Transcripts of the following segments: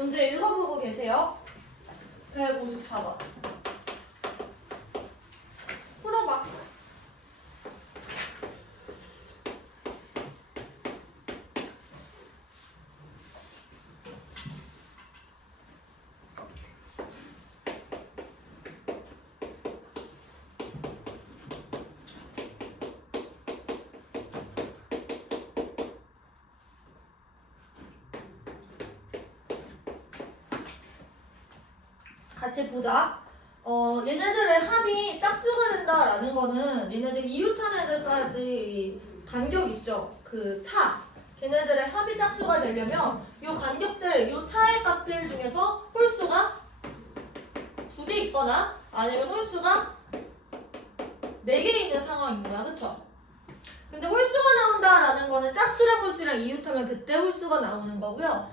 문제 읽어보고 계세요. 154번. 풀어봐. 같이 보자. 얘네들의 합이 짝수가 된다라는 거는 얘네들 이웃한 애들까지 간격 있죠? 그 차. 걔네들의 합이 짝수가 되려면 요 간격들, 요 차의 값들 중에서 홀수가 2개 있거나 아니면 홀수가 4개 있는 상황인 거야. 그쵸? 근데 홀수가 나온다라는 거는 짝수랑 홀수랑 이웃하면 그때 홀수가 나오는 거고요.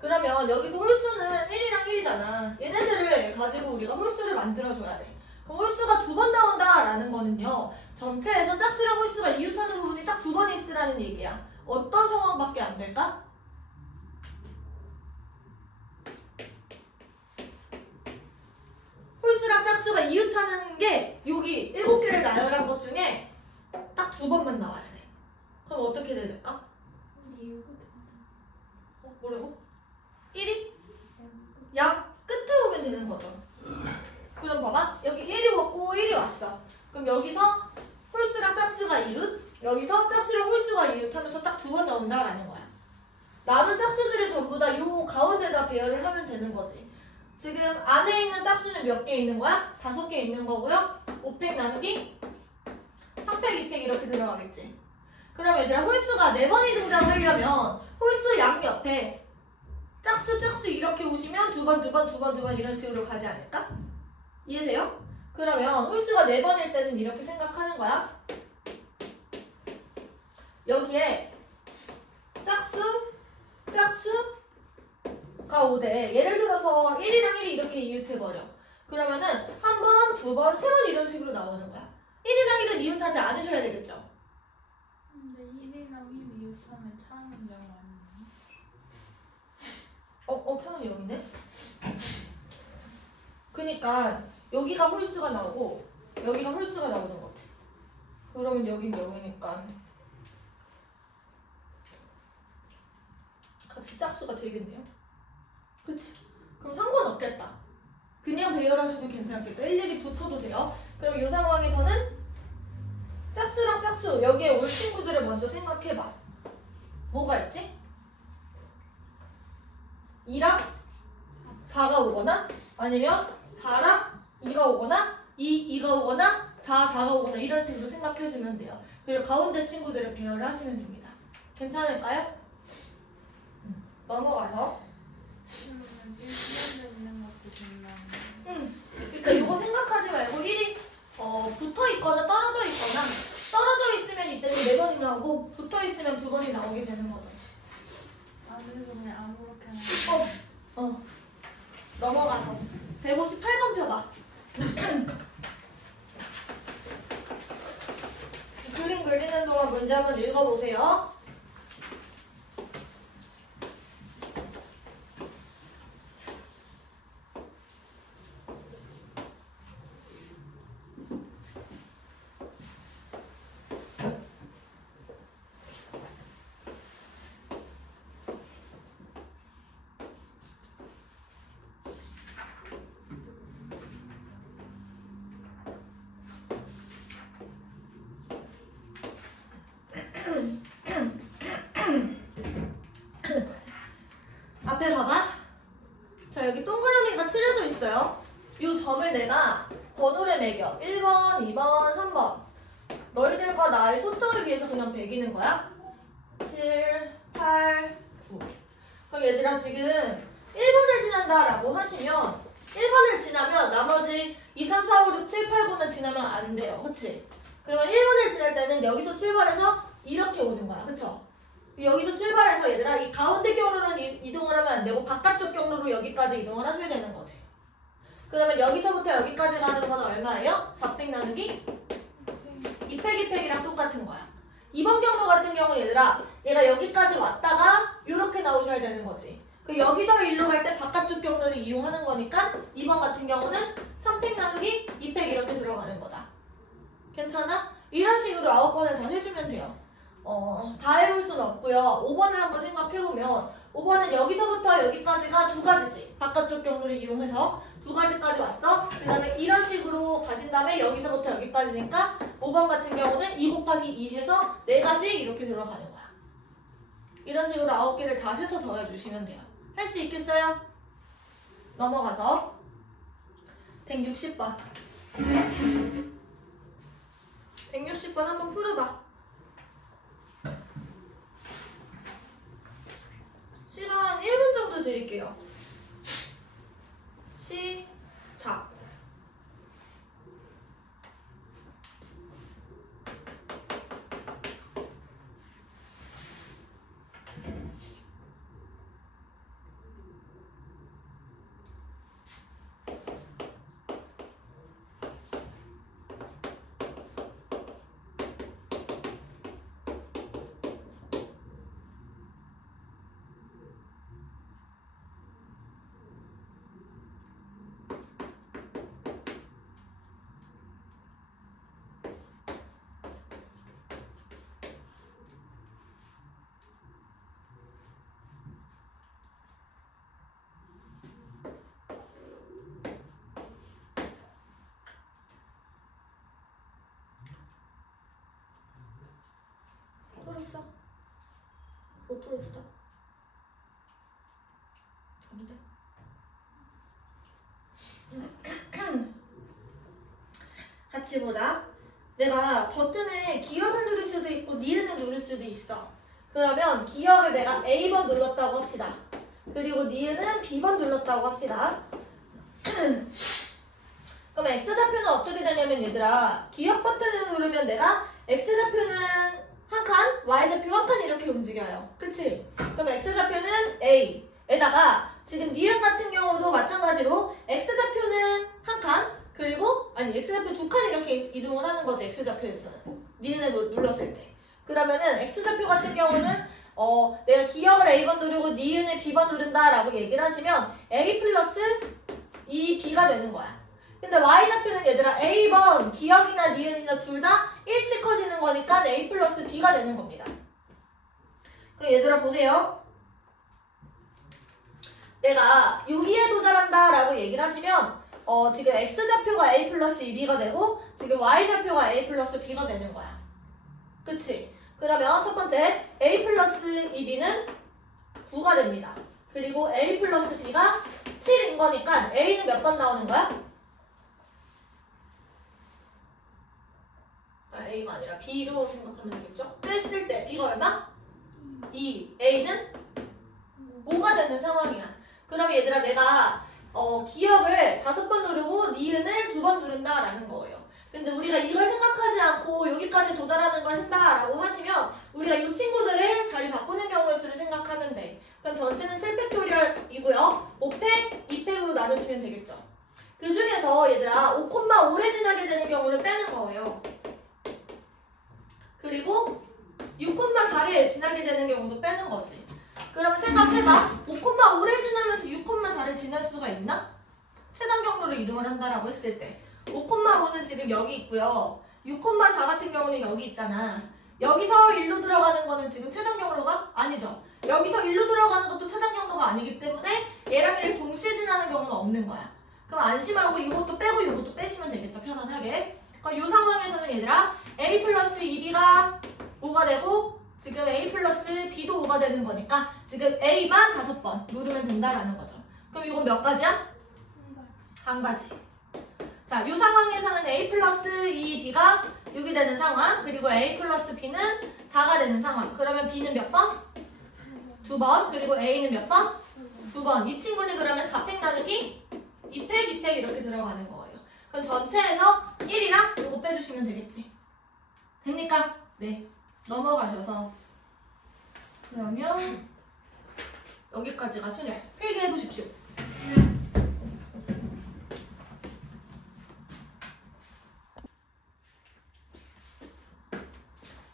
그러면 여기서 홀수는 1이랑 1이잖아. 얘네들을 가지고 우리가 홀수를 만들어줘야 돼. 그럼 홀수가 2번 나온다라는 거는요. 전체에서 짝수랑 홀수가 이웃하는 부분이 딱 2번 있으라는 얘기야. 어떤 상황밖에 안 될까? 홀수랑 짝수가 이웃하는 게 여기 7개를 나열한 것 중에 딱 2번만 나와야 돼. 그럼 어떻게 될까? 뭐라고? 1이? 양 끝에 오면 되는 거죠. 그럼 봐봐. 여기 1이 왔고 1이 왔어. 그럼 여기서 홀수랑 짝수가 이웃, 여기서 짝수랑 홀수가 이웃 하면서 딱 2번 나온다라는 거야. 남은 짝수들을 전부 다 요 가운데다 배열을 하면 되는 거지. 지금 안에 있는 짝수는 몇 개 있는 거야? 5개 있는 거고요. 5팩 나누기 3팩, 2팩 이렇게 들어가겠지. 그럼 얘들아 홀수가 4번이 등장하려면 홀수 양 옆에 짝수 이렇게 오시면 2번 이런 식으로 가지 않을까? 이해돼요? 그러면 홀수가 4번일 때는 이렇게 생각하는 거야. 여기에 짝수가 5대. 예를 들어서 1이랑 1이 이렇게 이웃해버려. 그러면은 한 번, 2번, 3번 이런 식으로 나오는 거야. 1이랑 1은 이웃하지 않으셔야 되겠죠? 근데 1이랑 1 이웃하면 차는 0 아니에요? 차는 0이네? 그니까 여기가 홀수가 나오고 여기가 홀수가 나오는 거지. 그러면 여긴 0이니까 값이 짝수가 되겠네요. 그치? 그럼 상관없겠다. 그냥 배열하셔도 괜찮겠다. 일일이 붙어도 돼요. 그럼 이 상황에서는 짝수랑 짝수 여기에 올 친구들을 먼저 생각해봐. 뭐가 있지? 2랑 4가 오거나 아니면 4랑 2가 오거나 2가 오거나 4가 오거나 이런 식으로 생각해주면 돼요. 그리고 가운데 친구들을 배열을 하시면 됩니다. 괜찮을까요? 넘어가요. 있는 것도 된다는. 그러니까 이거 생각하지 말고 1이 붙어 있거나 떨어져 있거나 떨어져 있으면 이때는 4번이 나오고 붙어 있으면 2번이 나오게 되는 거죠. 그래서 그냥 아무렇게나. 넘어가서 158번 펴봐. 그림 그리는 동안 문제 한번 읽어보세요. 앞에 봐봐. 자, 여기 동그라미가 칠해져 있어요. 이 점을 내가 번호를 매겨. 1번, 2번, 3번. 너희들과 나의 손등을 비해서 그냥 매기는 거야. 7, 8, 9. 그럼 얘들아 지금 1번을 지난다라고 하시면 1번을 지나면 나머지 2, 3, 4, 5, 6, 7, 8, 9는 지나면 안 돼요. 그치? 그러면 1번을 지날 때는 여기서 출발해서 이렇게 오는 거야. 그쵸? 여기서 출발해서 얘들아 이 가운데 경로는 이동을 하면 안 되고 바깥쪽 경로로 여기까지 이동을 하셔야 되는 거지. 그러면 여기서부터 여기까지 가는 건 얼마예요? 4팩 나누기 2팩 2팩이랑 똑같은 거야. 이번 경로 같은 경우 얘들아 얘가 여기까지 왔다가 이렇게 나오셔야 되는 거지. 그 여기서 일로 갈 때 바깥쪽 경로를 이용하는 거니까 2번 같은 경우는 3팩 나누기 2팩 이렇게 들어가는 거다. 괜찮아? 이런 식으로 9번을 다 해주면 돼요. 다 해볼 수는 없고요. 5번을 한번 생각해보면 5번은 여기서부터 여기까지가 두 가지지. 바깥쪽 경로를 이용해서 두 가지까지 왔어. 그 다음에 이런 식으로 가신 다음에 여기서부터 여기까지니까 5번 같은 경우는 2 곱하기 2 해서 4가지 이렇게 들어가는 거야. 이런 식으로 9개를 다 세서 더해주시면 돼요. 할 수 있겠어요? 넘어가서 160번 160번 한번 풀어봐. 시간 1분 정도 드릴게요. 시작. 풀었어? 못 풀었어? 안 돼. 같이 보자. 내가 버튼에 기억을 누를 수도 있고 니은을 누를 수도 있어. 그러면 기억을 내가 A번 눌렀다고 합시다. 그리고 니은은 B번 눌렀다고 합시다. 그럼 X좌표는 어떻게 되냐면 얘들아, 기억 버튼을 누르면 내가 X좌표는 한 칸, Y좌표 한 칸 이렇게 움직여요. 그치? 그럼 X좌표는 A에다가 지금 니은 같은 경우도 마찬가지로 X좌표는 한 칸, 그리고 X좌표 두 칸 이렇게 이동을 하는 거지. X좌표에서는 니은을 눌렀을 때. 그러면은 X좌표 같은 경우는 내가 기억을 A번 누르고 니은을 B번 누른다 라고 얘기를 하시면 A 플러스 2B가 되는 거야. 근데 Y좌표는 얘들아 A번 기억이나 니은이나 둘 다 1씩 커지는 거니까 A 플러스 B가 되는 겁니다. 그럼 얘들아 보세요. 내가 여기에 도달한다 라고 얘기를 하시면 지금 X좌표가 A 플러스 2B가 되고 지금 Y좌표가 A 플러스 B가 되는 거야. 그치? 그러면 첫 번째 A 플러스 2B는 9가 됩니다. 그리고 A 플러스 B가 7인 거니까 A는 몇 번 나오는 거야? A가 아니라 B로 생각하면 되겠죠? 뺐을 때 B가 얼마? 2. A는 5가 되는 상황이야. 그럼 얘들아 내가 기억을 5번 누르고 니은을 2번 누른다라는 거예요. 근데 우리가 이걸 생각하지 않고 여기까지 도달하는 걸 한다라고 하시면 우리가 이 친구들을 자리 바꾸는 경우의 수를 생각하면 돼. 그럼 전체는 7팩토리얼이고요. 5팩, 2팩으로 나누시면 되겠죠. 그 중에서 얘들아 5,5를 지나게 되는 경우를 빼는 거예요. 그리고 6,4를 지나게 되는 경우도 빼는 거지. 그러면 생각해봐. 5,5를 지나면서 6,4를 지날 수가 있나? 최단 경로로 이동을 한다라고 했을 때 5,5는 지금 여기 있고요. 6,4 같은 경우는 여기 있잖아. 여기서 1로 들어가는 거는 지금 최단 경로가 아니죠. 여기서 1로 들어가는 것도 최단 경로가 아니기 때문에 얘랑 얘를 동시에 지나는 경우는 없는 거야. 그럼 안심하고 이것도 빼고 이것도 빼시면 되겠죠. 편안하게. 그럼 이 상황에서는 얘들아 A 플러스 2B가 5가 되고 지금 A 플러스 B도 5가 되는 거니까 지금 A만 5번 누르면 된다라는 거죠. 그럼 이건 몇 가지야? 한 가지. 자, 이 상황에서는 A 플러스 2B가 6이 되는 상황, 그리고 A 플러스 B는 4가 되는 상황. 그러면 B는 몇 번? 2번. 그리고 A는 몇 번? 2번. 이 친구는 그러면 4팩 나누기 2팩, 2팩 이렇게 들어가는 거예요. 그럼 전체에서 1이랑 요거 빼주시면 되겠지. 됩니까? 네. 넘어가셔서 그러면 여기까지가 순열. 필기해 보십시오.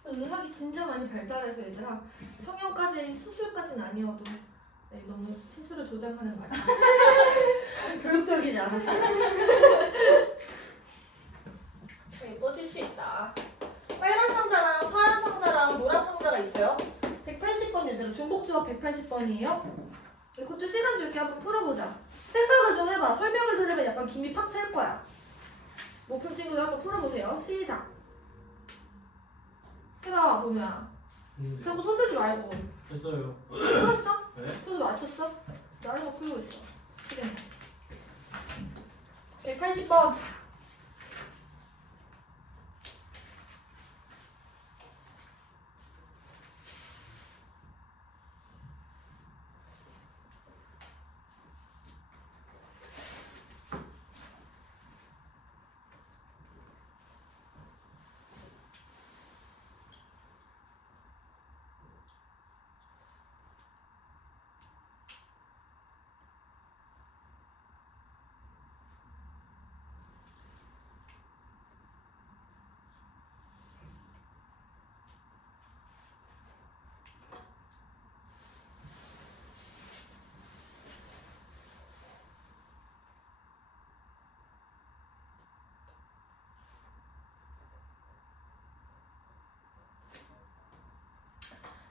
의학이 진짜 많이 발달해서 얘들아 성형까지 수술까지는 아니어도 네, 너무 스스로 조작하는 말. 교육적이지 않았어요. 예뻐질 수 있다. 빨간 상자랑 파란 상자랑 노란 상자가 있어요. 180번 얘들아 중복조합 180번이에요. 이것도 시간 줄게 한번 풀어보자. 생각을 좀 해봐. 설명을 들으면 약간 김이 팍 찰 거야. 목표 친구들 한번 풀어보세요. 시작. 해봐 보누야. 자꾸 손대지 말고. 했어요. 풀었어? 네? 그래서 맞췄어? 나름 거 풀고 있어. 그래. 180번.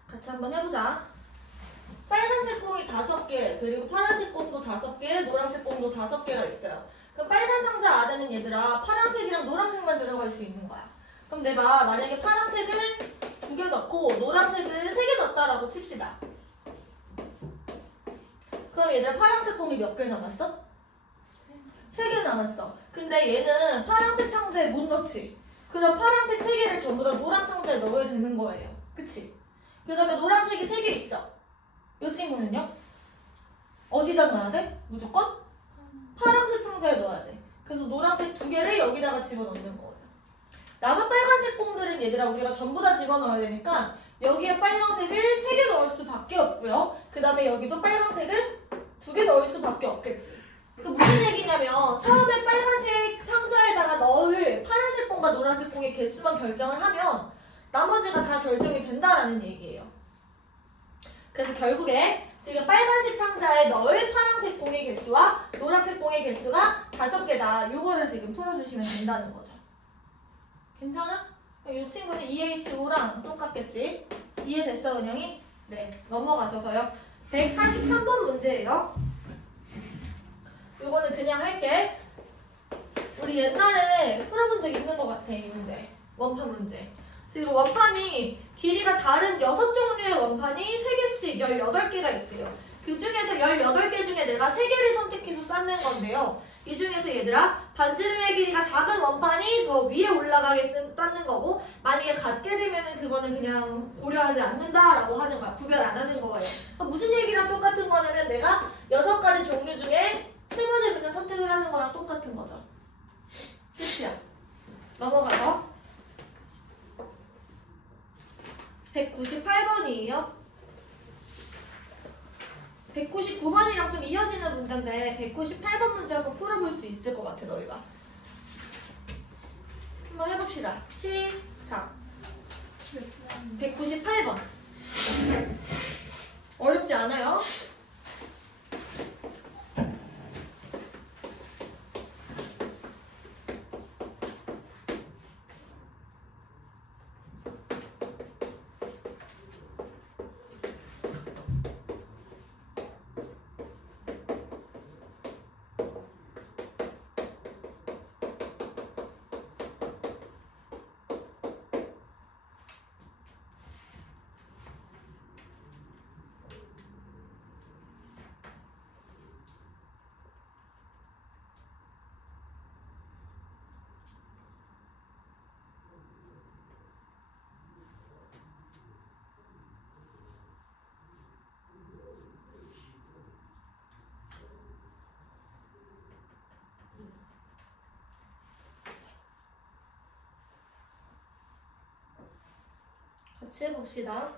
같이 한번 해보자. 빨간색 꽁이 5개, 그리고 파란색 꽁도 5개, 노란색 꽁도 5개가 있어요. 그럼 빨간 상자 안에는 얘들아 파란색이랑 노란색만 들어갈 수 있는 거야. 그럼 내가 만약에 파란색을 2개 넣고 노란색을 3개 넣었다라고 칩시다. 그럼 얘들아 파란색 꽁이 몇 개 남았어? 3개 남았어. 근데 얘는 파란색 상자에 못 넣지. 그럼 파란색 3개를 전부 다 노란 상자에 넣어야 되는 거예요. 그치? 그 다음에 노란색이 3개 있어. 이 친구는요? 어디다 넣어야 돼? 무조건? 파란색 상자에 넣어야 돼. 그래서 노란색 2개를 여기다가 집어넣는 거예요. 남은 빨간색 꽁들은 얘들아 우리가 전부 다 집어넣어야 되니까 여기에 빨간색을 3개 넣을 수밖에 없고요. 그 다음에 여기도 빨간색을 2개 넣을 수밖에 없겠지. 그 무슨 얘기냐면 처음에 빨간색 상자에다가 넣을 파란색 꽁과 노란색 꽁의 개수만 결정을 하면 나머지가 다 결정이 된다라는 얘기예요. 그래서 결국에 지금 빨간색 상자에 넣을 파란색 꽁의 개수와 노란색 꽁의 개수가 5개다. 이거를 지금 풀어주시면 된다는 거죠. 괜찮아? 이 친구는 EH5랑 똑같겠지? 이해됐어, 은영이? 네, 넘어가셔서요. 143번 문제예요. 이거는 그냥 할게. 우리 옛날에 풀어본 적 있는 것 같아, 이 문제. 원판 문제. 지금 원판이 길이가 다른 6종류의 원판이 3개씩 18개가 있대요. 그 중에서 18개 중에 내가 3개를 선택해서 쌓는 건데요. 이 중에서 얘들아 반지름의 길이가 작은 원판이 더 위에 올라가게 쌓는 거고 만약에 같게 되면은 그거는 그냥 고려하지 않는다라고 하는 거야. 구별 안 하는 거예요. 그럼 무슨 얘기랑 똑같은 거냐면 내가 6가지 종류 중에 3번을 그냥 선택을 하는 거랑 똑같은 거죠. 끝이야. 넘어가서 198번이에요. 199번이랑 좀 이어지는 문제인데 198번 문제 한번 풀어볼 수 있을 것 같아 너희가. 한번 해봅시다. 시작. 198번. 어렵지 않아요? 같이 해봅시다.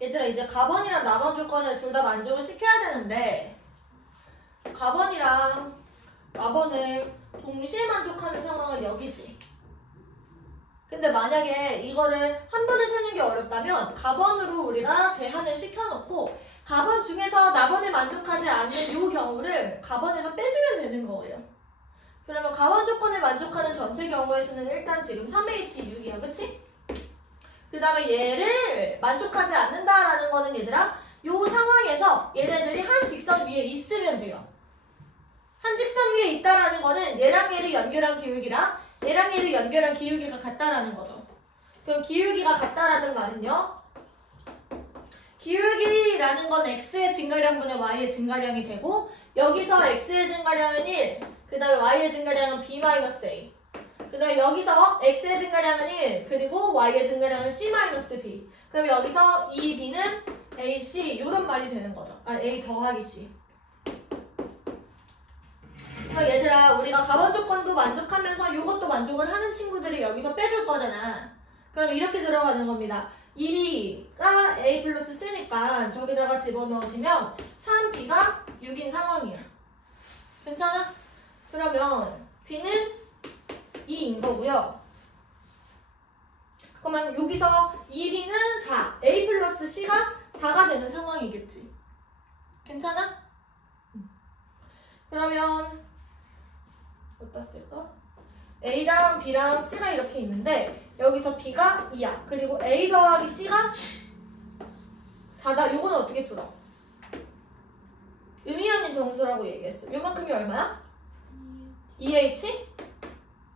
얘들아 이제 가번이랑 나번 조건을 둘 다 만족을 시켜야 되는데 가번이랑 나번을 동시에 만족하는 상황은 여기지. 근데 만약에 이거를 한 번에 쓰는 게 어렵다면 가번으로 우리가 제한을 시켜놓고 가번 중에서 나번에 만족하지 않는 이 경우를 가번에서 빼주면 되는 거예요. 그러면 가번 조건을 만족하는 전체 경우의 수는 일단 지금 3H6이야. 그치? 그 다음에 얘를 만족하지 않는다라는 거는 얘들아 요 상황에서 얘네들이 한 직선 위에 있으면 돼요. 한 직선 위에 있다라는 거는 얘랑 얘를 연결한 기울기랑 얘랑 얘를 연결한 기울기가 같다라는 거죠. 그럼 기울기가 같다라는 말은요. 기울기라는 건 x의 증가량분의 y의 증가량이 되고 여기서 x의 증가량은 1, 그 다음에 y의 증가량은 b-a. 그 다음에 여기서 x의 증가량은 1, 그리고 y의 증가량은 c-b. 그럼 여기서 이 b는 ac 이런 말이 되는 거죠. 아, a 더하기 c. 그러니까 얘들아 우리가 가번 조건도 만족하면서 이것도 만족을 하는 친구들이 여기서 빼줄 거잖아. 그럼 이렇게 들어가는 겁니다. 2b가 a 플러스 c니까 저기다가 집어넣으시면 3b가 6인 상황이야. 괜찮아? 그러면 b는 2인 거고요. 그러면 여기서 2b는 4, a 플러스 c가 4가 되는 상황이겠지. 괜찮아? 그러면 어디다 쓸까? a랑 b랑 c가 이렇게 있는데 여기서 b가 2야. 그리고 a 더하기 c가 4다. 요거는 어떻게 풀어? 의미 아닌 정수라고 얘기했어. 요만큼이 얼마야? 2h?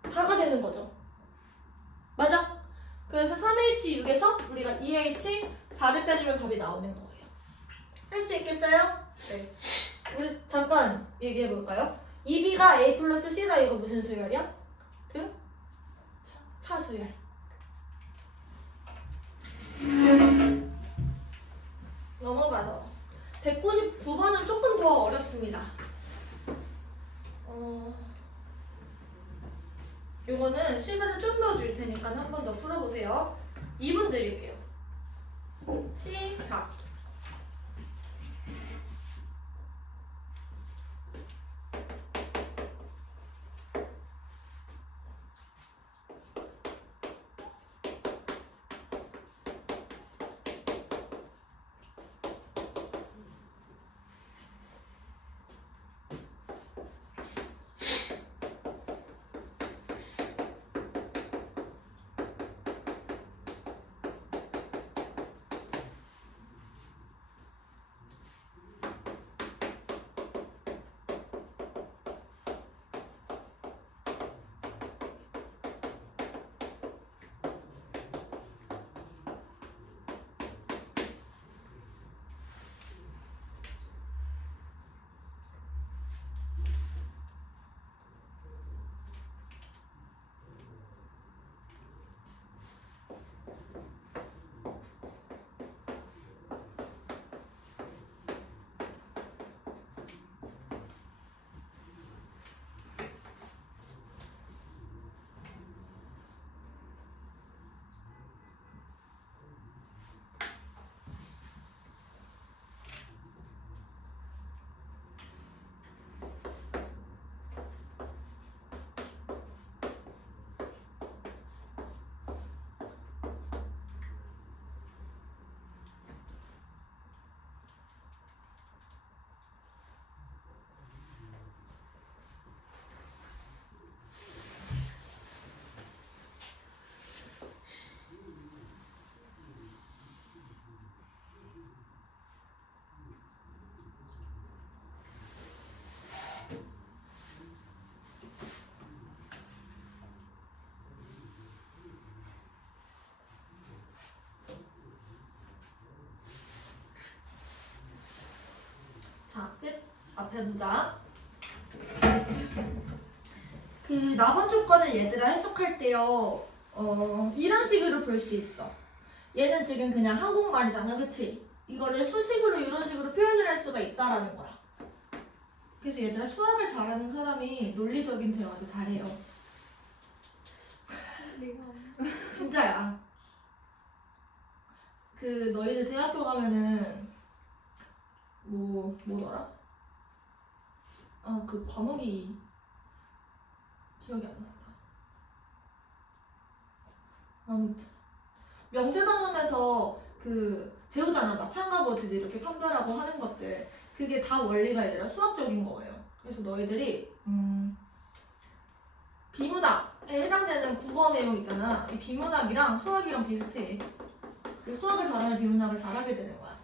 4가 되는 거죠. 맞아? 그래서 3h6에서 우리가 2h 4를 빼주면 답이 나오는 거예요. 할 수 있겠어요? 네. 우리 잠깐 얘기해 볼까요? 2b가 a 플러스 c다. 이거 무슨 수열이야? 차수열. 넘어가서 199번은 조금 더 어렵습니다. 요거는 시간을 좀 더 줄 테니까 한 번 더 풀어보세요. 2분 드릴게요. 시작. 자, 끝. 앞에 보자. 그 나번 조건을 얘들아 해석할 때요. 이런 식으로 볼 수 있어. 얘는 지금 그냥 한국말이잖아. 그치? 이거를 수식으로 이런 식으로 표현을 할 수가 있다라는 거야. 그래서 얘들아 수학을 잘하는 사람이 논리적인 대화도 잘해요. 진짜야. 그 너희들 대학교 가면은 뭐더라? 그 과목이 기억이 안 난다. 아무튼 명제단원에서 그 배우잖아. 막 창과 거짓 이렇게 판별하고 하는 것들. 그게 다 원리가 얘들아 수학적인 거예요. 그래서 너희들이 비문학에 해당되는 국어 내용 있잖아. 이 비문학이랑 수학이랑 비슷해. 수학을 잘하면 비문학을 잘하게 되는 거야.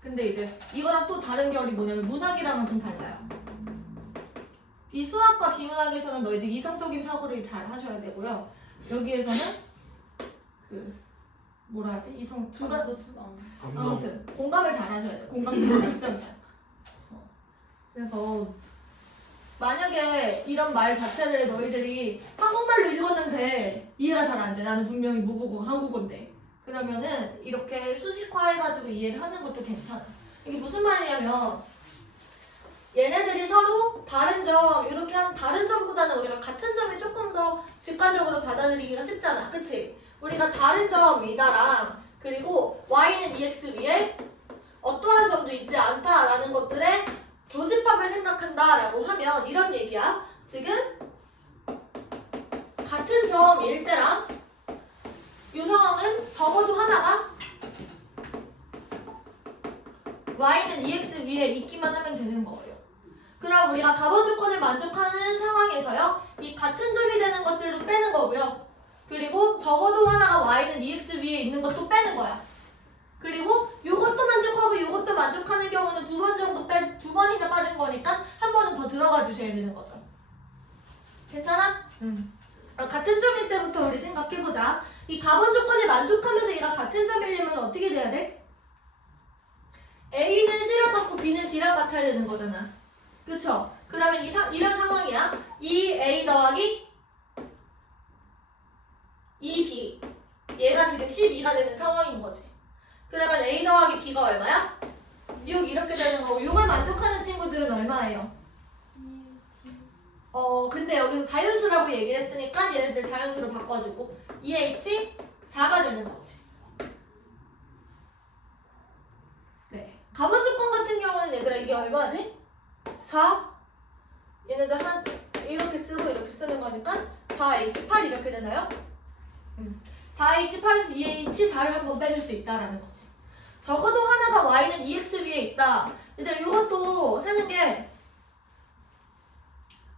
근데 이제 이거랑 또 다른 결이 뭐냐면 문학이랑은 좀 달라요. 이 수학과 비문학에서는 너희들 이성적인 사고를 잘 하셔야 되고요. 여기에서는 뭐라 하지? 이성 중간 아무튼 공감을 잘 하셔야 돼요. 공감 특점이야. 그래서 만약에 이런 말 자체를 너희들이 한국말로 읽었는데 이해가 잘 안 돼. 나는 분명히 모국어 한국어인데. 그러면은 이렇게 수식화해가지고 이해를 하는 것도 괜찮아. 이게 무슨 말이냐면 얘네들이 서로 다른 점, 이렇게 한 다른 점보다는 우리가 같은 점이 조금 더 직관적으로 받아들이기가 쉽잖아. 그치? 우리가 다른 점이다랑 그리고 y는 ex 위에 어떠한 점도 있지 않다라는 것들의 교집합을 생각한다라고 하면 이런 얘기야. 지금 같은 점일 때랑 이 상황은 적어도 하나가 y는 ex 위에 있기만 하면 되는 거예요. 그럼 우리가 가본 조건을 만족하는 상황에서요. 이 같은 점이 되는 것들도 빼는 거고요. 그리고 적어도 하나가 y는 ex 위에 있는 것도 빼는 거야. 그리고 이것도 만족하고 이것도 만족하는 경우는 두 번이나 빠진 거니까 한 번은 더 들어가 주셔야 되는 거죠. 괜찮아? 같은 점일 때부터 우리 생각해보자. 이 가본 조건을 만족하면서 얘가 같은 점이려면 어떻게 돼야 돼? A는 C랑 같고 B는 D랑 같아야 되는 거잖아. 그쵸? 그러면 이런 상황이야. 2A 더하기 2B. 얘가 지금 12가 되는 상황인 거지. 그러면 A 더하기 B가 얼마야? 6 이렇게 되는 거고 6을 만족하는 친구들은 얼마예요? 근데 여기서 자연수라고 얘기를 했으니까 얘네들 자연수로 바꿔주고 2H 4가 되는 거지. 네. 가본 조건 같은 경우는 얘들아 이게 얼마지? 4 얘네들 이렇게 쓰고 이렇게 쓰는 거니까 4H8 이렇게 되나요? 4H8에서 2H4를 한번 빼줄 수 있다라는 거지. 적어도 하나가 y는 ex 위에 있다. 얘들아 이것도 세는 게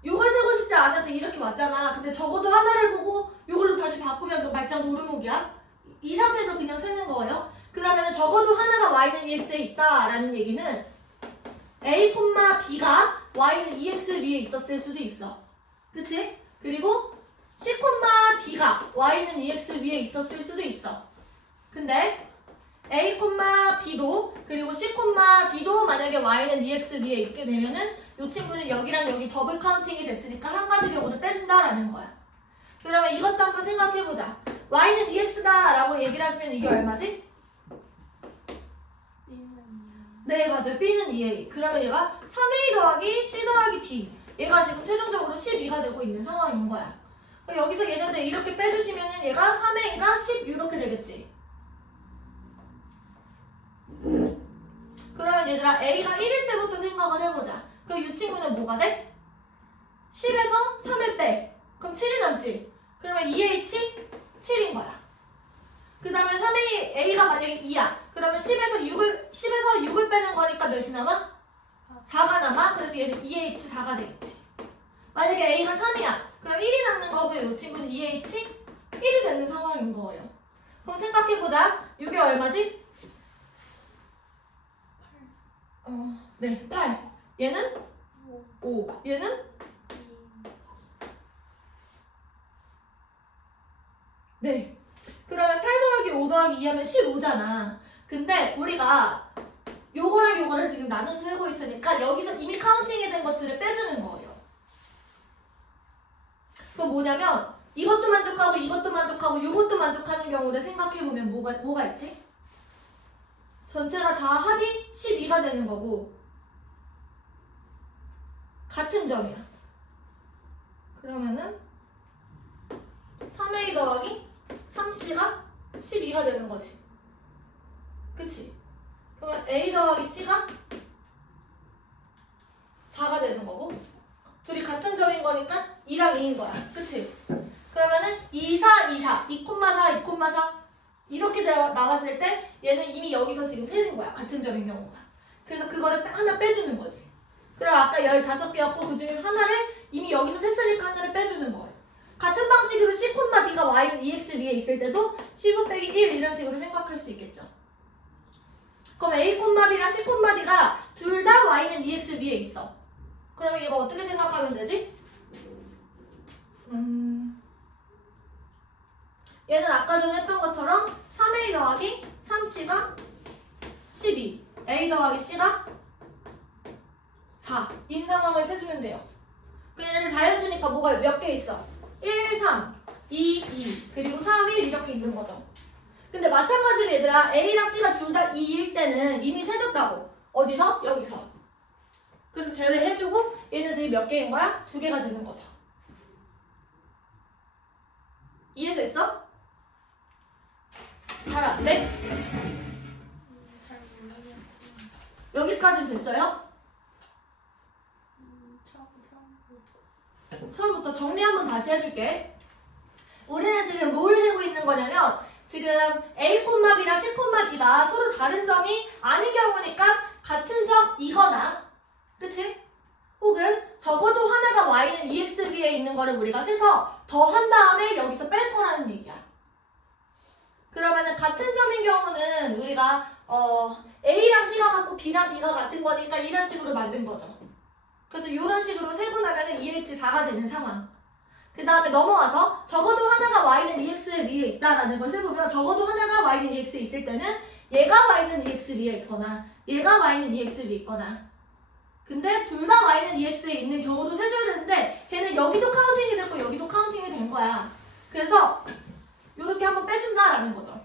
요걸 세고 싶지 않아서 이렇게 왔잖아. 근데 적어도 하나를 보고 요걸로 다시 바꾸면 그 말짱 도루묵이야. 이 상태에서 그냥 세는 거예요. 그러면 적어도 하나가 y는 ex에 있다라는 얘기는 a, b가 y는 ex 위에 있었을 수도 있어. 그치? 그리고 c, d가 y는 ex 위에 있었을 수도 있어. 근데 a, b도 그리고 c, d도 만약에 y는 ex 위에 있게 되면은 이 친구는 여기랑 여기 더블 카운팅이 됐으니까 한 가지 경우를 빼준다라는 거야. 그러면 이것도 한번 생각해보자. y는 ex다 라고 얘기를 하시면 이게 얼마지? 네 맞아요. b는 2a. 그러면 얘가 3a 더하기 c 더하기 d. 얘가 지금 최종적으로 12가 되고 있는 상황인 거야. 여기서 얘네들 이렇게 빼주시면은 얘가 3a가 10 이렇게 되겠지. 그러면 얘들아 a가 1일 때부터 생각을 해보자. 그럼 이 친구는 뭐가 돼? 10에서 3을 빼. 그럼 7이 남지. 그러면 2h 7인 거야. 그 다음에 3a, a가 만약에 2야. 그러면 10에서 6을 빼는 거니까 몇이 남아? 4가 남아. 그래서 얘는 2h 4가 되겠지. 만약에 a가 3이야. 그럼 1이 남는 거고요. 이 친구는 2h 1이 되는 상황인 거예요. 그럼 생각해보자. 이게 얼마지? 네, 8. 얘는 5. 얘는? 네. 그러면 8 더하기 5 더하기 2 하면 15잖아. 근데 우리가 요거랑 요거를 지금 나눠서 세고 있으니까 여기서 이미 카운팅이 된 것들을 빼주는 거예요. 그럼 뭐냐면 이것도 만족하고 이것도 만족하고 요것도 만족하는 경우를 생각해보면 뭐가 있지? 전체가 다 합이 12가 되는 거고 같은 점이야. 그러면은 3a 더하기 3c가 12가 되는 거지. 그치? 그러면 a 더하기 c가 4가 되는 거고 둘이 같은 점인 거니까 2랑 2인 거야. 그치? 그러면은 2, 4, 2, 4 2,4, 2,4 이렇게 나왔을 때 얘는 이미 여기서 지금 셋인 거야. 같은 점인 경우가. 그래서 그거를 하나 빼주는 거지. 그럼 아까 15개였고 그 중에서 하나를 이미 여기서 셌으니까 하나를 빼주는 거예요. 같은 방식으로 C, D가 Y는 EX 위에 있을 때도 15 빼기 1 이런 식으로 생각할 수 있겠죠. 그럼 A, B랑 C, D가 둘 다 Y는 EX 위에 있어. 그러면 이거 어떻게 생각하면 되지? 얘는 아까 전에 했던 것처럼 3A 더하기 3C가 12 A 더하기 C가 4 인 상황을 세주면 돼요. 그 얘네는 자연수니까 뭐가 몇 개 있어? 1, 3, 2, 2 그리고 3, 1 이렇게 있는 거죠. 근데 마찬가지로 얘들아 A랑 C가 둘 다 2일 때는 이미 세졌다고. 어디서? 여기서. 그래서 제외해주고 얘는 지금 몇 개인 거야? 2개가 되는 거죠. 이해됐어? 잘 안 돼? 잘 모르겠어. 여기까지는 됐어요? 처음부터. 처음부터 정리 한번 다시 해줄게. 우리는 지금 뭘 세고 있는 거냐면 지금 A, B랑 C, D가 서로 다른 점이 아닌 경우니까 같은 점이거나 그치? 혹은 적어도 하나가 Y는 EX 위에 있는 거를 우리가 세서 더한 다음에 여기서 뺄 거라는 얘기야. 그러면은 같은 점인 경우는 우리가 A랑 C가 같고 B랑 D가 같은 거니까 이런 식으로 만든 거죠. 그래서 이런 식으로 세고 나면은 EH4가 되는 상황. 그 다음에 넘어와서 적어도 하나가 Y는 EX 위에 있다라는 걸 세보면 적어도 하나가 Y는 EX에 있을 때는 얘가 Y는 EX 위에 있거나 얘가 Y는 EX 위에 있거나 근데 둘 다 Y는 EX에 있는 경우도 세줘야 되는데 걔는 여기도 카운팅이 됐고 여기도 카운팅이 된 거야. 그래서 이렇게 한번 빼준다라는 거죠.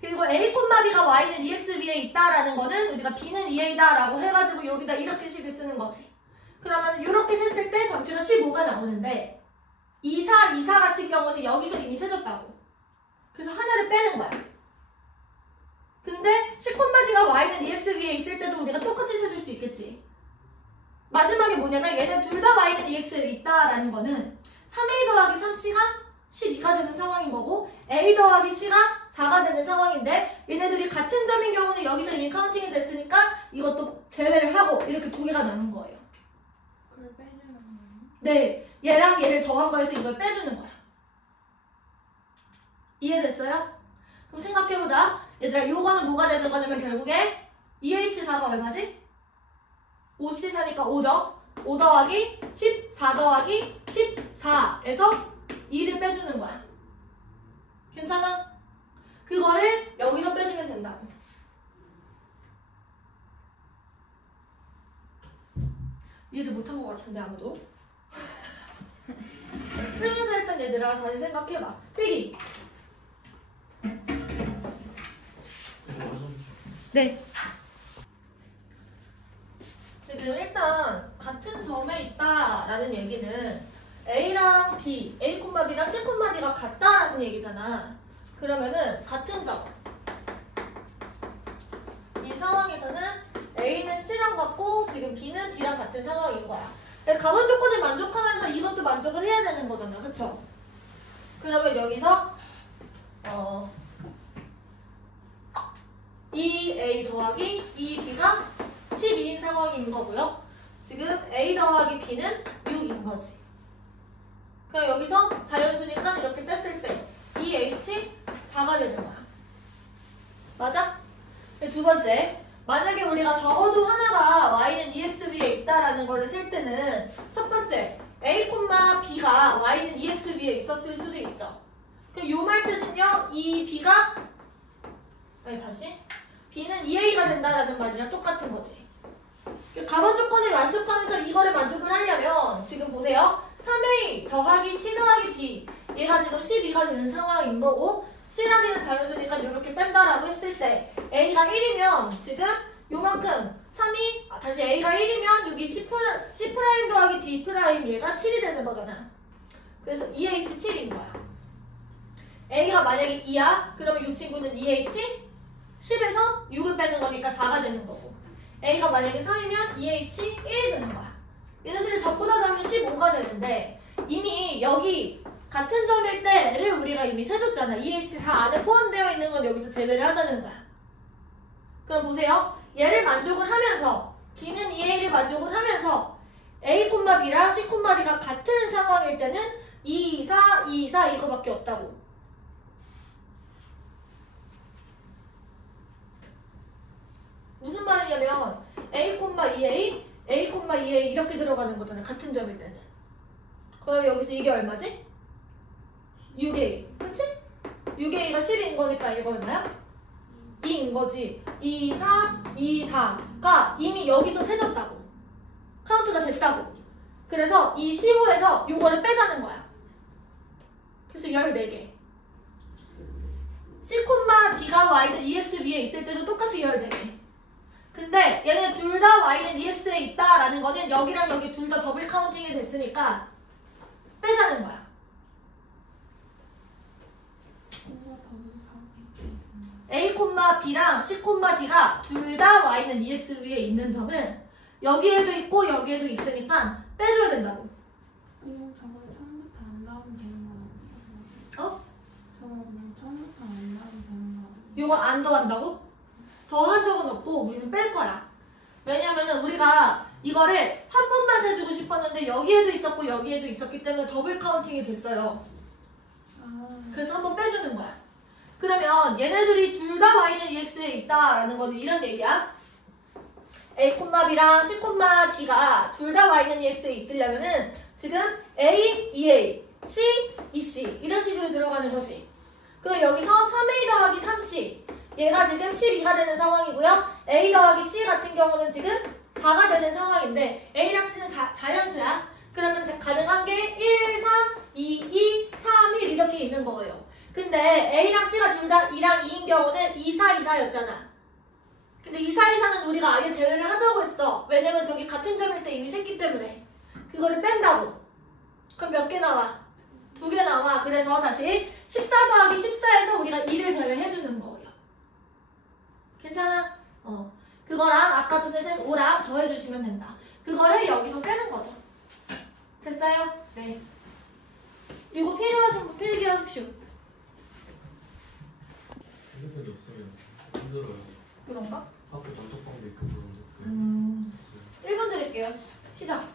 그리고 A, B가 Y는 EX 위에 있다라는 거는 우리가 B는 2A다라고 해가지고 여기다 이렇게 식을 쓰는 거지. 그러면 이렇게 셌을 때 전체가 15가 나오는데 2, 4, 2, 4 같은 경우는 여기서 이미 세졌다고. 그래서 하나를 빼는 거야. 근데 C, D가 Y는 EX 위에 있을 때도 우리가 똑같이 세줄 수 있겠지. 마지막에 뭐냐면 얘는 둘 다 Y는 EX에 있다라는 거는 3A 더하기 3C가 12가 되는 상황인 거고 A 더하기 C가 4가 되는 상황인데 얘네들이 같은 점인 경우는 여기서 이미 카운팅이 됐으니까 이것도 제외를 하고 이렇게 두 개가 나는 거예요. 그걸 빼주는 거예요? 네, 얘랑 얘를 더한 거에서 이걸 빼주는 거야. 이해됐어요? 그럼 생각해보자. 얘들아 요거는 뭐가 되는 거냐면 결국에 EH4가 얼마지? 5C4니까 5죠? 5 더하기 14 더하기 14에서 2를 빼주는 거야. 괜찮아? 그거를 여기서 빼주면 된다고. 이해를 못한 것 같은데 아무도? 스윙에서 했던 얘들아 다시 생각해봐. 필기. 네. 지금 일단 같은 점에 있다라는 얘기는 A랑 B, A, B랑 C, D가 같다라는 얘기잖아. 그러면은 같은 점. 이 상황에서는 A는 C랑 같고 지금 B는 D랑 같은 상황인 거야. 가본 조건을 만족하면서 이것도 만족을 해야 되는 거잖아. 그쵸? 그러면 여기서 2A 더하기 2B가 12인 상황인 거고요. 지금 A 더하기 B는 6인 거지. 그럼 여기서 자연수니까 이렇게 뺐을 때 2H4가 되는 거야. 맞아? 두 번째, 만약에 우리가 적어도 하나가 Y는 EX 위에 있다라는 거를 셀 때는 첫 번째, A, B가 Y는 EX 위에 있었을 수도 있어. 그럼 요 말 뜻은요, 이 B가 다시 B는 2A가 된다라는 말이랑 똑같은 거지. 가본 조건을 만족하면서 이거를 만족을 하려면 지금 보세요. 3A 더하기 C 더하기 D 얘가 지금 12가 되는 상황인 거고 C랑 D는 자연수니까 이렇게 뺀다라고 했을 때 A가 1이면 지금 요만큼 3이 다시 A가 1이면 여기 C' 더하기 D' 얘가 7이 되는 거잖아. 그래서 2H7인 거야. A가 만약에 2야 그러면 이 친구는 2H 10에서 6을 빼는 거니까 4가 되는 거고 A가 만약에 3이면 2H 1이 되는 거야. 얘네들이 적고 나가면 15가 되는데 이미 여기 같은 점일 때를 우리가 이미 세줬잖아. EH4 안에 포함되어 있는 건 여기서 제외를 하자는 거야. 그럼 보세요. 얘를 만족을 하면서 B는 EA를 만족을 하면서 A, B랑 C, D가 같은 상황일 때는 2, 4, 2, 4 이거밖에 없다고. 무슨 말이냐면 A, EA, A, EA 이렇게 들어가는 거잖아. 같은 점일 때는. 그럼 여기서 이게 얼마지? 6A. 그치? 6A가 10인 거니까 이거 얼마야? 2인 거지. 2, 4, 2, 4가 이미 여기서 세졌다고. 카운트가 됐다고. 그래서 이 15에서 요거를 빼자는 거야. 그래서 14개. C, D가 Y는 EX 위에 있을 때도 똑같이 14개. 근데 얘네 둘 다 Y는 EX에 있다라는 거는 여기랑 여기 둘 다 더블 카운팅이 됐으니까 빼자는 거야. A, B랑 C, D가 둘 다 Y는 EX 위에 있는 점은 여기에도 있고 여기에도 있으니까 빼줘야 된다고. 그럼 저거 처음부터 안 나오면 되는 거 아니에요? 어? 저거 그냥 처음부터 안 나오면 되는 거 아니에요? 이거 안 더한다고? 더한 적은 없고 우리는 뺄 거야. 왜냐면은 우리가 이거를 한 번만 세주고 싶었는데 여기에도 있었고 여기에도 있었기 때문에 더블 카운팅이 됐어요. 그래서 한 번 빼주는 거야. 그러면 얘네들이 둘 다 Y는 EX에 있다라는 거는 이런 얘기야. A, B랑 C, D가 둘 다 Y는 EX에 있으려면은 지금 A, EA, C, EC 이런 식으로 들어가는 거지. 그럼 여기서 3A 더하기 3C 얘가 지금 12가 되는 상황이고요. A 더하기 C 같은 경우는 지금 4가 되는 상황인데 A랑 C는 자연수야. 그러면 가능한 게 1, 3, 2, 2, 3, 1 이렇게 있는 거예요. 근데 A랑 C가 둘 다 2랑 2인 경우는 2, 4, 2, 4였잖아. 근데 2, 4, 2, 4는 우리가 아예 제외를 하자고 했어. 왜냐면 저기 같은 점일 때 이미 샜기 때문에. 그거를 뺀다고. 그럼 몇 개 나와? 2개 나와. 그래서 다시 14 더하기 14에서 우리가 2를 제외해주는 거예요. 괜찮아? 그거랑 아까 전에 센 5랑 더해주시면 된다. 그거를 여기서 빼는 거죠. 됐어요? 네. 이거 필요하신 분 필기하십시오. 핸드폰이 없으면 힘들어요. 그런가? 학교 단톡방도 있고 그런데. 1분 드릴게요. 시작.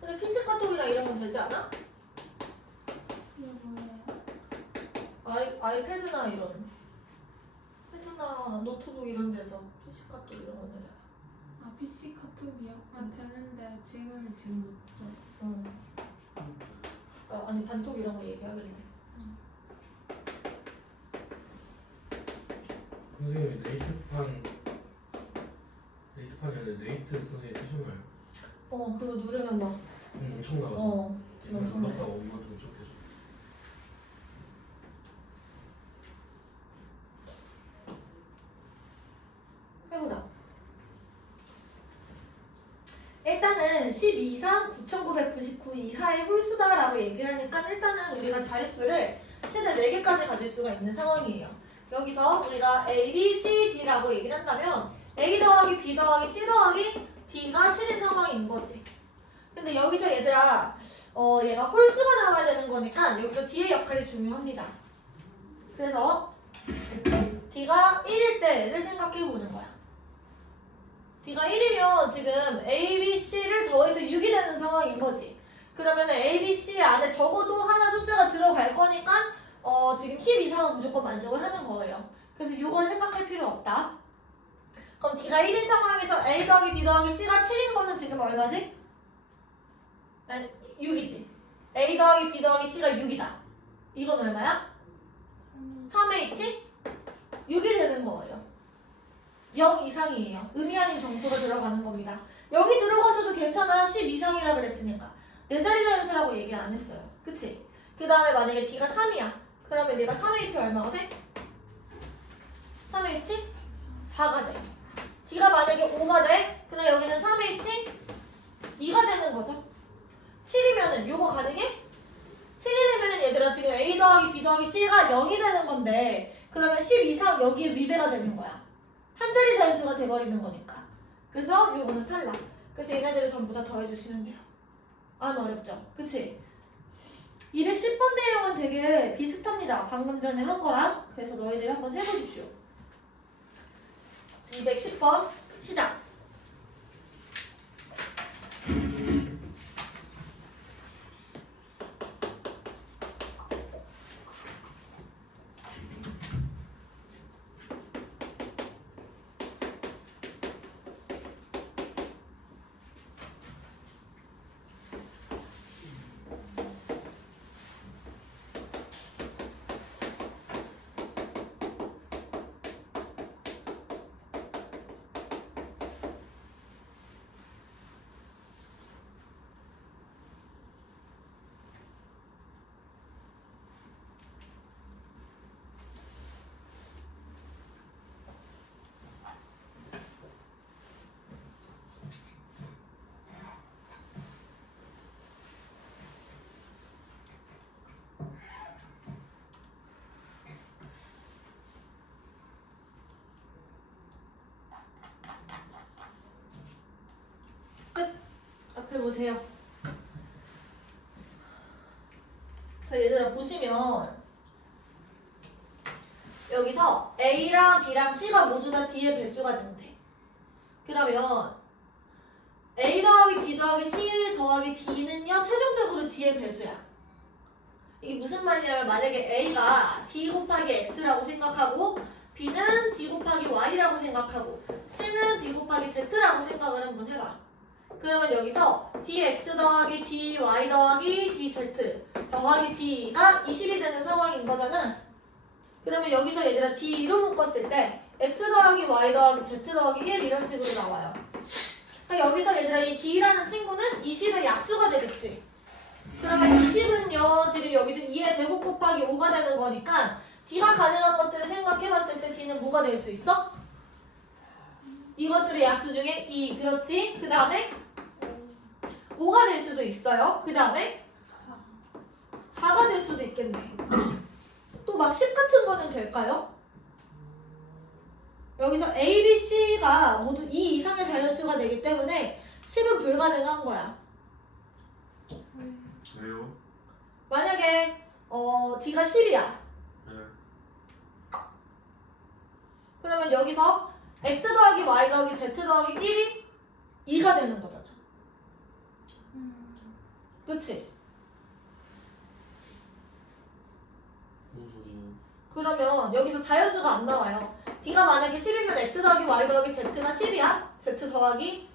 근데 PC 카톡이나 이런 건 되지 않아? 이게 뭐예요? 아이패드나 이런 패드나 노트북 이런 데서 PC 카톡 이런 건 되잖아. 아 PC 카톡이요? 아 되는데 지금은 지금 못죠. 응. 아니 반톡 이런 거 얘기하길래. 선생님이 네이트판에는 네이트 선생님 쓰셨나요? 그거 누르면 막 엄청 나가서 엄청 엄청 나가. 나갔다가 엄마한테 무척해서 해보자. 일단은 12 이상 9,999 이하의 홀수다라고 얘기를 하니까 일단은 우리가 자릿수를 최대 4개까지 가질 수가 있는 상황이에요. 여기서 우리가 A, B, C, D라고 얘기를 한다면 A 더하기 B 더하기 C 더하기 D가 7인 상황인 거지. 근데 여기서 얘들아 얘가 홀수가 나와야 되는 거니까 여기서 D의 역할이 중요합니다. 그래서 D가 1일 때를 생각해 보는 거야. D가 1이면 지금 A, B, C를 더해서 6이 되는 상황인 거지. 그러면 A, B, C 안에 적어도 하나 숫자가 들어갈 거니까 지금 10 이상은 무조건 만족을 하는 거예요. 그래서 이걸 생각할 필요 없다. 그럼 D가 1인 상황에서 A 더하기 B 더하기 C가 7인 거는 지금 얼마지? 6이지. A 더하기 B 더하기 C가 6이다. 이건 얼마야? 3H? 6이 되는 거예요. 0 이상이에요. 의미 아닌 정수가 들어가는 겁니다. 0이 들어가셔도 괜찮아. 10 이상이라 그랬으니까. 네 자리 자연수라고 얘기 안 했어요. 그치? 그 다음에 만약에 D가 3이야. 그러면 얘가 3H 얼마가 돼? 3H? 4가 돼. D가 만약에 5가 돼? 그럼 그럼 여기는 3H 2가 되는 거죠. 7이면은 요거 가능해? 7이 되면 얘들아 지금 A 더하기 B 더하기 C가 0이 되는 건데 그러면 10 이상 여기에 위배가 되는 거야. 한 자리 자연수가 돼버리는 거니까. 그래서 요거는 탈락. 그래서 얘네들을 전부 다 더해주시면 돼요. 안 어렵죠? 그치? 210번 내용은 되게 비슷합니다. 방금 전에 한 거랑. 그래서 너희들이 한번 해보십시오. 210번 시작. 앞에 보세요. 자, 얘들아 보시면 여기서 A랑 B랑 C가 모두 다 D의 배수가 된대. 그러면 A 더하기 B 더하기 C 더하기 D는요 최종적으로 D의 배수야. 이게 무슨 말이냐면 만약에 A가 D 곱하기 X라고 생각하고 B는 D 곱하기 Y라고 생각하고 C는 D 곱하기 Z라고 생각을 한번 해봐. 그러면 여기서 dx 더하기 dy 더하기 dz 더하기 d가 20이 되는 상황인 거잖아. 그러면 여기서 얘들아 d로 묶었을 때 x 더하기 y 더하기 z 더하기 1 이런 식으로 나와요. 그러니까 여기서 얘들아 이 d라는 친구는 20의 약수가 되겠지. 그러면 20은요 지금 여기서 2의 제곱 곱하기 5가 되는 거니까 d가 가능한 것들을 생각해봤을 때 d는 뭐가 될 수 있어? 이것들의 약수 중에 2. 그렇지. 그 다음에 5가 될 수도 있어요. 그 다음에 4가 될 수도 있겠네. 또 막 10 같은 거는 될까요? 여기서 A, B, C가 모두 2 이상의 자연수가 되기 때문에 10은 불가능한 거야. 왜요? 만약에 D가 10이야. 네. 그러면 여기서 X 더하기 Y 더하기 Z 더하기 1이 2가 되는 거잖아. 그치? 무슨 소리예요? 그러면 여기서 자연수가 안 나와요. D가 만약에 10이면 X 더하기 Y 더하기 Z가 10이야. Z 더하기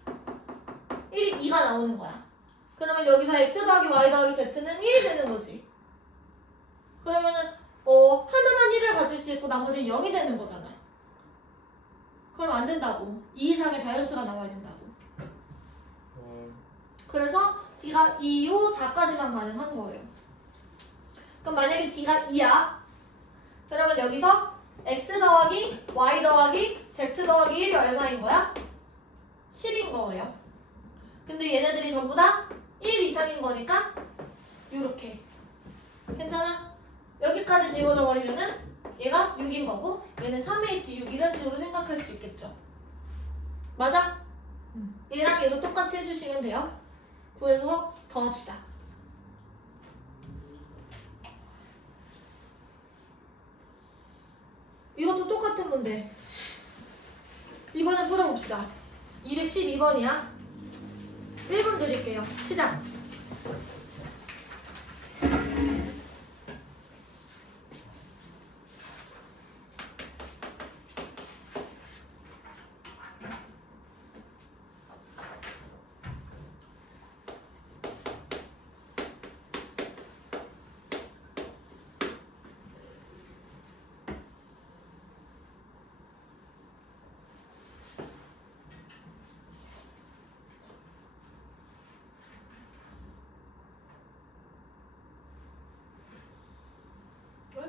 1이 2가 나오는 거야. 그러면 여기서 X 더하기 Y 더하기 Z는 1이 되는 거지. 그러면은 하나만 1을 가질 수 있고 나머지는 0이 되는 거잖아. 그럼 안 된다고. 2 이상의 자연수가 나와야 된다고. 그래서 D가 2, 5, 4까지만 가능한 거예요. 그럼 만약에 D가 2야. 그러면 여기서 X 더하기 Y 더하기 Z 더하기 1이 얼마인 거야? 10인 거예요. 근데 얘네들이 전부 다 1 이상인 거니까 요렇게. 괜찮아? 여기까지 집어넣어 버리면은 얘가 6인 거고 얘는 3H6 이런 식으로 생각할 수 있겠죠. 맞아? 얘랑 얘도 똑같이 해주시면 돼요. 구해서 더합시다. 이것도 똑같은 문제. 이번에 풀어봅시다. 212번이야. 1분 드릴게요. 시작.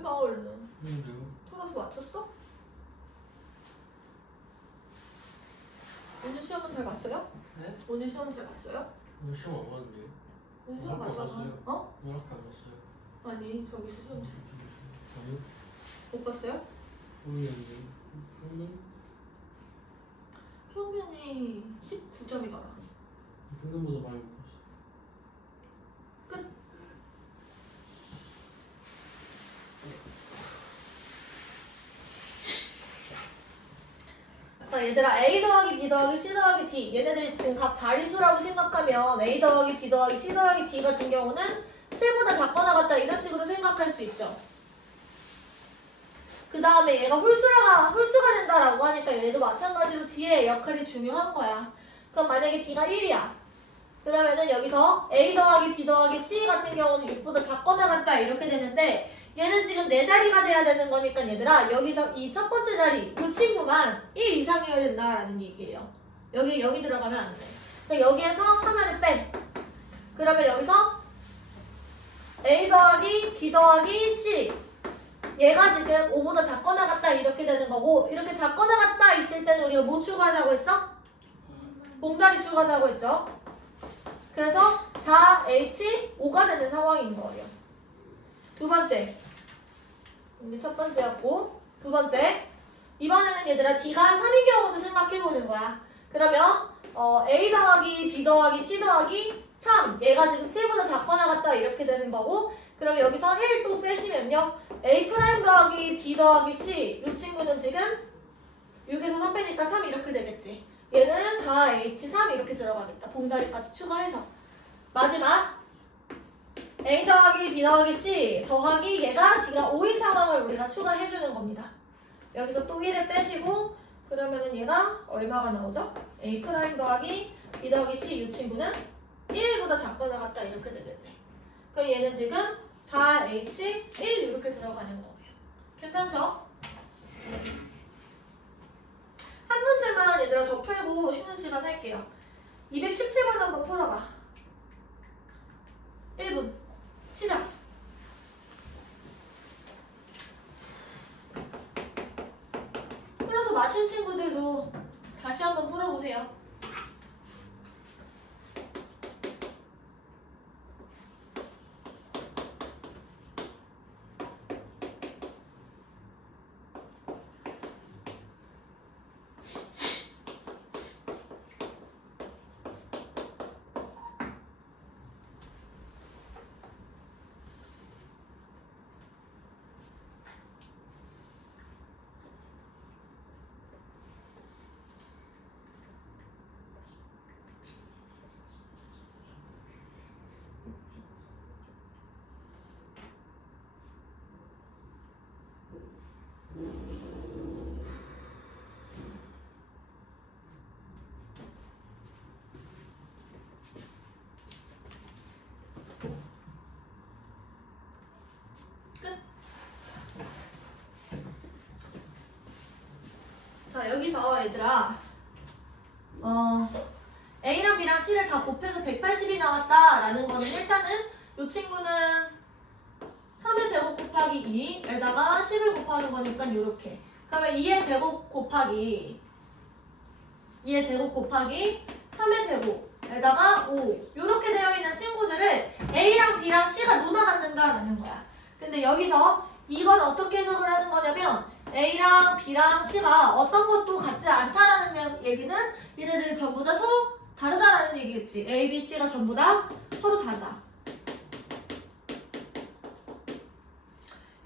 해봐 얼른. 풀어서 맞췄어? 오늘 시험은 잘 봤어요? 네? 오늘 시험 잘 봤어요? 오늘 시험 안 봤는데요? 오늘 시험 오늘 학교 안 봤잖아. 갔어요. 어? 오늘 학교 안 갔어요. 아니 저기서 시험 잘 아니요? 못 봤어요? 모르겠는데. 평균? 평균이 19점이더라. 평균보다 많이 못 봤어. 끝. 자 얘들아 A 더하기 B 더하기 C 더하기 D 얘네들이 지금 각 자리수라고 생각하면 A 더하기 B 더하기 C 더하기 D 같은 경우는 7보다 작거나 같다 이런 식으로 생각할 수 있죠. 그 다음에 얘가 홀수가 된다라고 하니까 얘도 마찬가지로 D의 역할이 중요한 거야. 그럼 만약에 D가 1이야. 그러면은 여기서 A 더하기 B 더하기 C 같은 경우는 6보다 작거나 같다 이렇게 되는데 얘는 지금 4자리가 돼야 되는 거니까 얘들아 여기서 이 첫 번째 자리 이 친구만 1 이상이어야 된다라는 얘기예요. 여기 들어가면 안 돼. 그러니까 여기에서 하나를 빼. 그러면 여기서 A 더하기 B 더하기 C 얘가 지금 5보다 작거나 같다 이렇게 되는 거고 이렇게 작거나 같다 있을 때는 우리가 뭐 추가하자고 했어? 봉다리 추가하자고 했죠. 그래서 4H5가 되는 상황인 거예요. 두 번째. 이게 첫 번째였고 두 번째. 이번에는 얘들아 D가 3인 경우도 생각해보는 거야. 그러면 A 더하기 B 더하기 C 더하기 3 얘가 지금 7보다 작거나 같다 이렇게 되는 거고 그럼 여기서 1 또 빼시면요 A 프라임 더하기 B 더하기 C 이 친구는 지금 6에서 3 빼니까 3 이렇게 되겠지. 얘는 4H3 이렇게 들어가겠다. 봉다리까지 추가해서. 마지막 A 더하기 B 더하기 C 더하기 얘가 D가 5인 상황을 우리가 추가해주는 겁니다. 여기서 또 1을 빼시고 그러면은 얘가 얼마가 나오죠? A 프라임 더하기 B 더하기 C 이 친구는 1보다 작거나 같다 이렇게 되겠네. 그럼 얘는 지금 4H1 이렇게 들어가는 거예요. 괜찮죠? 한 문제만 얘들아 더 풀고 쉬는 시간 할게요. 217번 한번 풀어봐. 1분 시작. 풀어서 맞춘 친구들도 다시 한번 풀어보세요. 자 여기서 얘들아 A랑 B랑 C를 다 곱해서 180이 나왔다라는 거는 일단은 이 친구는 3의 제곱 곱하기 2에다가 10을 곱하는 거니까 이렇게. 그러면 2의 제곱 곱하기 3의 제곱에다가 5 이렇게 되어 있는 친구들을 A랑 B랑 C가 누나 갖는다라는 거야. 근데 여기서 이건 어떻게 해석을 하는 거냐면 A랑 B랑 C가 어떤 것도 같지 않다라는 얘기는 얘네들이 전부 다 서로 다르다라는 얘기겠지. A, B, C가 전부 다 서로 다르다.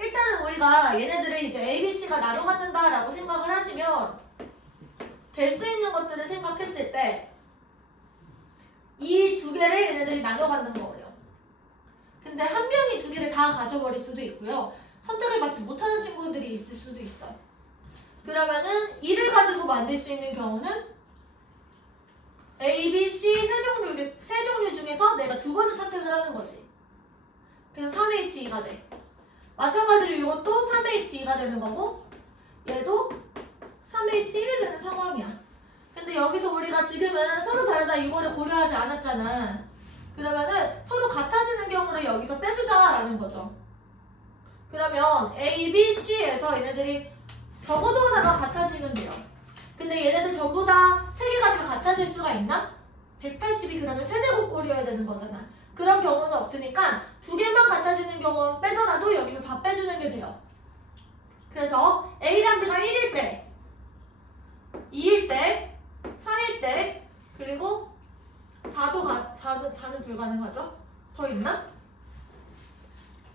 일단은 우리가 얘네들을 이제 A, B, C가 나눠 갖는다라고 생각을 하시면 될 수 있는 것들을 생각했을 때 이 두 개를 얘네들이 나눠 갖는 거예요. 근데 한 명이 두 개를 다 가져버릴 수도 있고요. 선택을 받지 못하는 친구들이 있을 수도 있어요. 그러면은 2를 가지고 만들 수 있는 경우는 A, B, C 세 종류 중에서 내가 두 번을 선택을 하는 거지. 그래서 3H2가 돼. 마찬가지로 이것도 3H2가 되는 거고 얘도 3H1이 되는 상황이야. 근데 여기서 우리가 지금은 서로 다르다 이거를 고려하지 않았잖아. 그러면은 서로 같아지는 경우를 여기서 빼주자라는 거죠. 그러면 A, B, C에서 얘네들이 적어도 하나가 같아지면 돼요. 근데 얘네들 전부 다 3개가 다 같아질 수가 있나? 180이 그러면 세제곱꼴이어야 되는 거잖아. 그런 경우는 없으니까 2개만 같아지는 경우는 빼더라도 여기서 다 빼주는 게 돼요. 그래서 A랑 B가 1일 때, 2일 때, 3일 때, 그리고 4는 불가능하죠? 더 있나?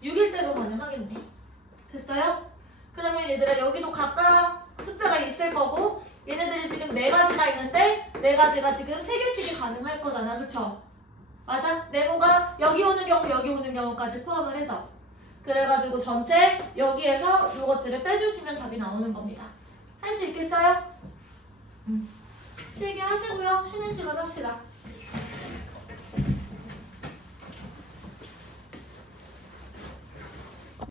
6일 때도 가능하겠네. 됐어요? 그러면 얘들아 여기도 각각 숫자가 있을 거고 얘네들이 지금 4가지가 있는데 4가지가 지금 3개씩이 가능할 거잖아. 그쵸? 맞아? 네모가 여기 오는 경우 여기 오는 경우까지 포함을 해서 그래가지고 전체 여기에서 이것들을 빼주시면 답이 나오는 겁니다. 할 수 있겠어요? 필기 하시고요. 쉬는 시간 합시다.